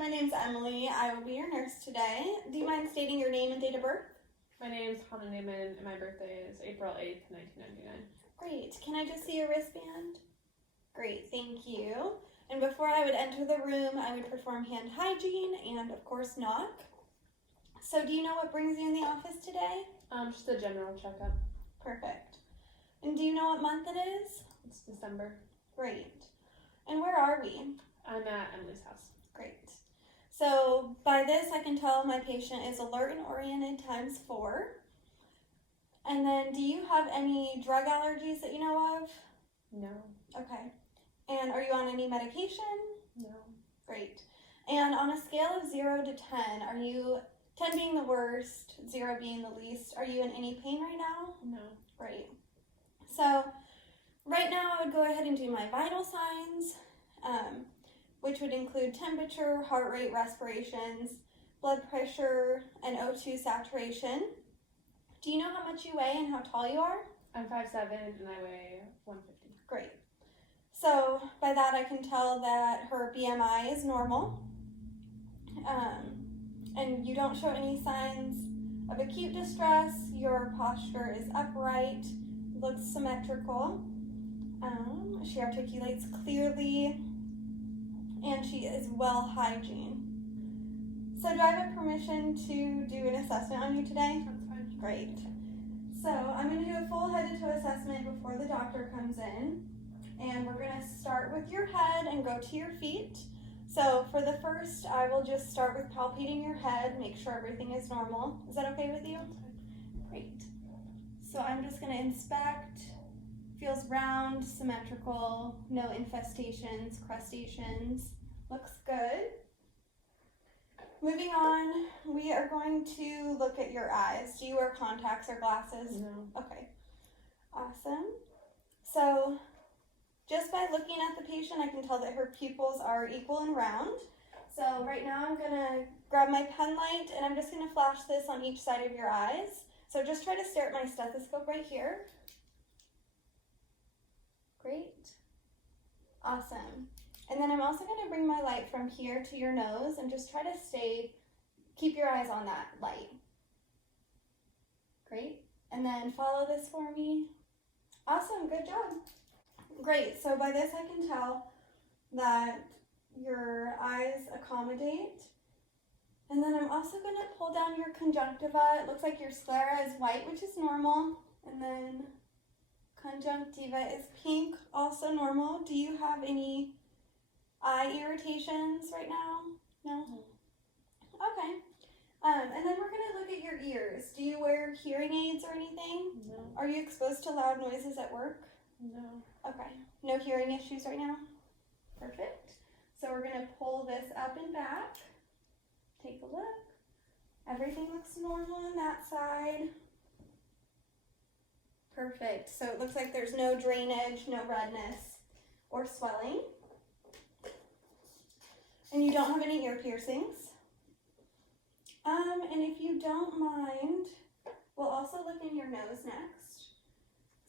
my name's Emily. I will be your nurse today. Do you mind stating your name and date of birth? My name's Hannah Newman, and my birthday is April 8th, 1999. Great. Can I just see your wristband? Great, thank you. And before I would enter the room, I would perform hand hygiene and, of course, knock. So do you know what brings you in the office today? Just a general checkup. Perfect. And do you know what month it is? It's December. Great. And where are we? I'm at Emily's house. Great. So by this, I can tell my patient is alert and oriented ×4. And then do you have any drug allergies that you know of? No. Okay. And are you on any medication? No. Great. And on a scale of 0 to 10, are you 10 being the worst, 0 being the least, are you in any pain right now? No. Great. So right now I would go ahead and do my vital signs, which would include temperature, heart rate, respirations, blood pressure, and O2 saturation. Do you know how much you weigh and how tall you are? I'm 5'7", and I weigh 150. Great. So by that I can tell that her BMI is normal. And you don't show any signs of acute distress. Your posture is upright, looks symmetrical. She articulates clearly, and she is well hygiene. So do I have permission to do an assessment on you today? That's fine. Great. So I'm going to do a full head-to-toe assessment before the doctor comes in. And we're going to start with your head and go to your feet. So for the first, I will just start with palpating your head, make sure everything is normal. Is that okay with you? Great. So I'm just going to inspect. Feels round, symmetrical, no infestations, crustaceans. Looks good. Moving on, we are going to look at your eyes. Do you wear contacts or glasses? No. Okay. Awesome. So just by looking at the patient, I can tell that her pupils are equal and round. So right now I'm going to grab my pen light and I'm just going to flash this on each side of your eyes. So just try to stare at my stethoscope right here. Great. Awesome. And then I'm also going to bring my light from here to your nose and just try to keep your eyes on that light. Great. And then follow this for me. Awesome. Good job. Great. So by this I can tell that your eyes accommodate. And then I'm also going to pull down your conjunctiva. It looks like your sclera is white, which is normal. And then conjunctiva is pink, also normal. Do you have any eye irritations right now? No? Okay. And then we're going to look at your ears. Do you wear hearing aids or anything? No. Are you exposed to loud noises at work? No. Okay. No hearing issues right now? Perfect. So we're going to pull this up and back. Take a look. Everything looks normal on that side. Perfect. So it looks like there's no drainage, no redness or swelling. And you don't have any ear piercings. And if you don't mind, we'll also look in your nose next.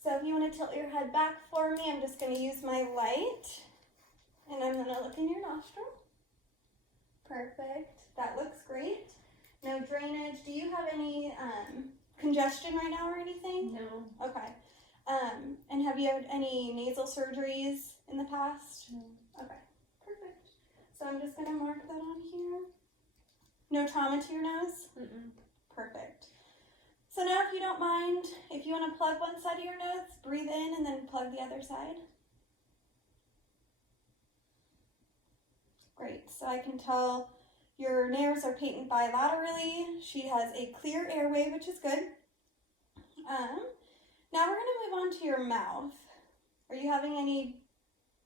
So if you want to tilt your head back for me, I'm just going to use my light. And I'm going to look in your nostril. Perfect. That looks great. No drainage. Do you have any congestion right now or anything? No. Okay. And have you had any nasal surgeries in the past? No. Okay. Perfect. So I'm just going to mark that on here. No trauma to your nose? Mm-mm. Perfect. So now if you don't mind, if you want to plug one side of your nose, breathe in and then plug the other side. Great. So I can tell your nares are patent bilaterally. She has a clear airway, which is good. Now we're going to move on to your mouth. Are you having any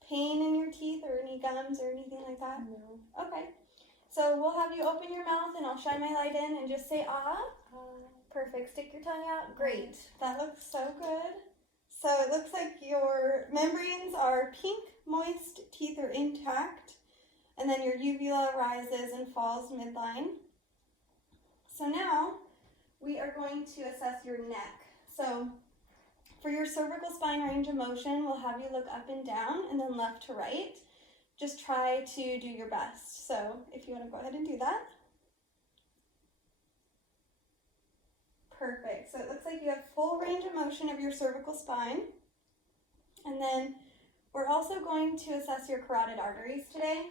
pain in your teeth or any gums or anything like that? No. Okay. So we'll have you open your mouth and I'll shine my light in and just say ah. Perfect. Stick your tongue out. Great. That looks so good. So it looks like your membranes are pink, moist, teeth are intact, and then your uvula rises and falls midline. So now we are going to assess your neck. So for your cervical spine range of motion, we'll have you look up and down and then left to right. just try to do your best. So if you want to go ahead and do that. Perfect. So it looks like you have full range of motion of your cervical spine. And then we're also going to assess your carotid arteries today.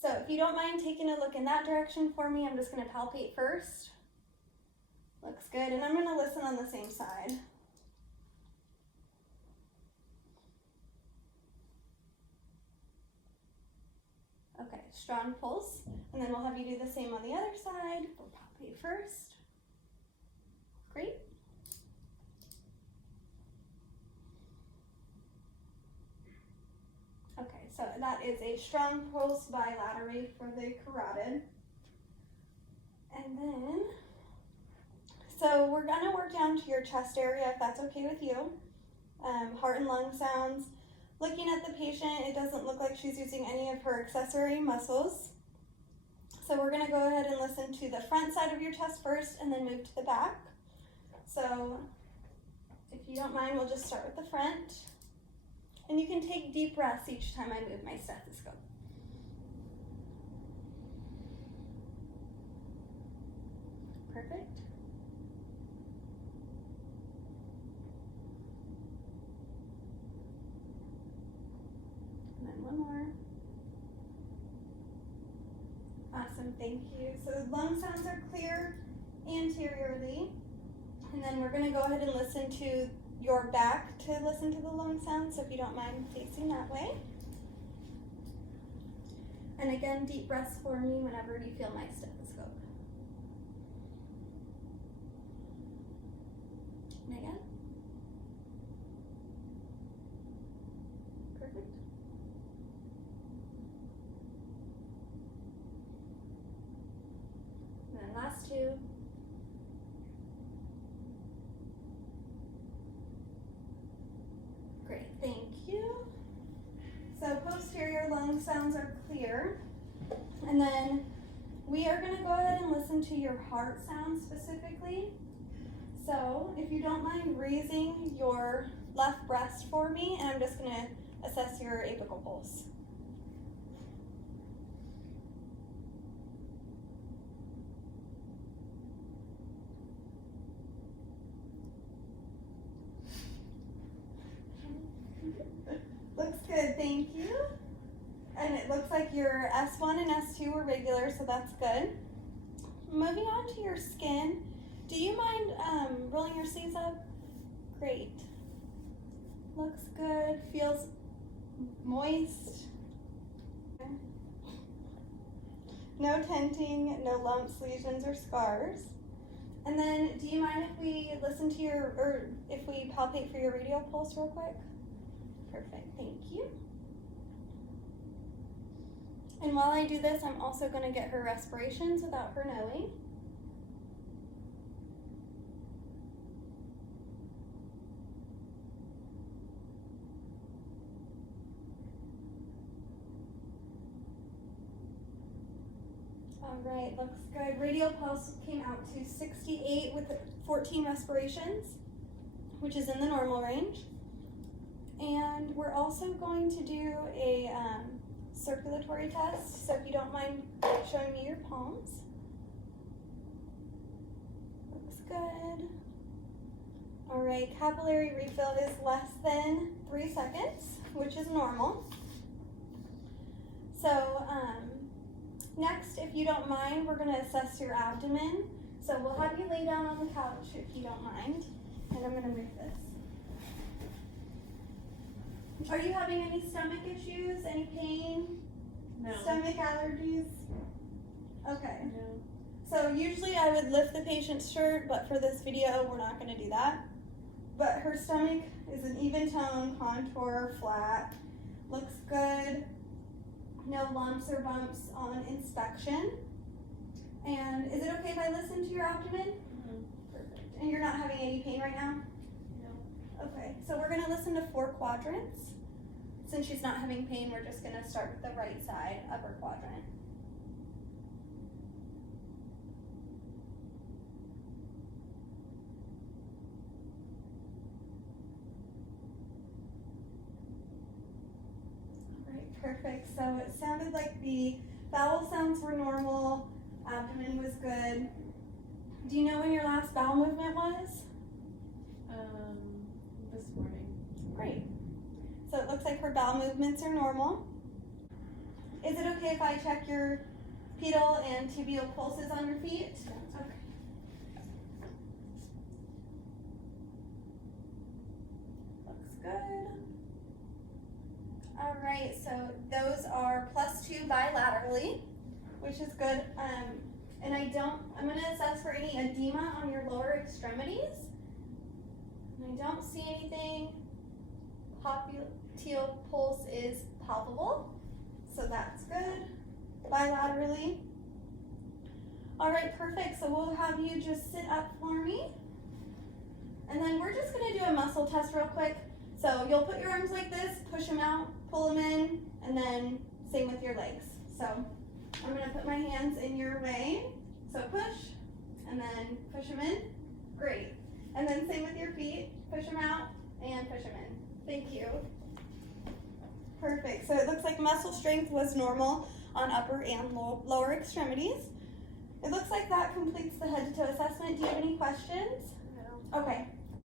So if you don't mind taking a look in that direction for me, I'm just going to palpate first. Looks good. And I'm going to listen on the same side. Okay, strong pulse. And then we'll have you do the same on the other side. We'll palpate first. Great. Okay, so that is a strong pulse bilaterally for the carotid. And then, so we're gonna work down to your chest area if that's okay with you. Heart and lung sounds. Looking at the patient, it doesn't look like she's using any of her accessory muscles. So we're gonna go ahead and listen to the front side of your chest first and then move to the back. So if you don't mind, we'll just start with the front. And you can take deep breaths each time I move my stethoscope. Perfect. And then one more. Awesome, thank you. So lung sounds are clear anteriorly. And then we're gonna go ahead and listen to your back to listen to the lung sounds, so if you don't mind facing that way. And again, deep breaths for me whenever you feel my stethoscope. And again. Perfect. And then last two. Great, thank you. So posterior lung sounds are clear. And then we are gonna go ahead and listen to your heart sounds specifically. So if you don't mind raising your left breast for me, and I'm just gonna assess your apical pulse. Looks good, thank you. And it looks like your S1 and S2 were regular, so that's good. Moving on to your skin, do you mind rolling your sleeves up? Great. Looks good, feels moist. No tenting, no lumps, lesions, or scars. And then, do you mind if we listen to your, or if we palpate for your radial pulse real quick? Perfect, thank you. And while I do this, I'm also going to get her respirations without her knowing. All right, looks good. Radial pulse came out to 68 with 14 respirations, which is in the normal range. And we're also going to do a circulatory test, so if you don't mind showing me your palms. Looks good. All right, capillary refill is less than 3 seconds, which is normal. So next, if you don't mind, we're gonna assess your abdomen. So we'll have you lay down on the couch if you don't mind, and I'm gonna move this. Are you having any stomach issues, any pain? No. Stomach allergies? Okay. No. So usually I would lift the patient's shirt, but for this video, we're not gonna do that. But her stomach is an even tone, contour, flat, looks good. No lumps or bumps on inspection. And is it okay if I listen to your abdomen? Mm-hmm. Perfect. And you're not having any pain right now? No. Okay, so we're gonna listen to 4 quadrants. Since she's not having pain, we're just gonna start with the right side, upper quadrant. All right, Perfect. So it sounded like the bowel sounds were normal, abdomen was good. Do you know when your last bowel movement was? This morning. Great. So it looks like her bowel movements are normal. Is it okay if I check your pedal and tibial pulses on your feet? Okay. Looks good. All right, so those are +2 bilaterally, which is good. And I'm gonna assess for any edema on your lower extremities. And I don't see anything. Popliteal pulse is palpable, so that's good. Bilaterally. All right, perfect. So we'll have you just sit up for me. And then we're just gonna do a muscle test real quick. So you'll put your arms like this, push them out, pull them in, and then same with your legs. So I'm gonna put my hands in your way. So push, and then push them in. Great. And then same with your feet, push them out and push them in. Thank you. Perfect. So it looks like muscle strength was normal on upper and lower extremities. It looks like that completes the head to toe assessment. Do you have any questions? No. Okay.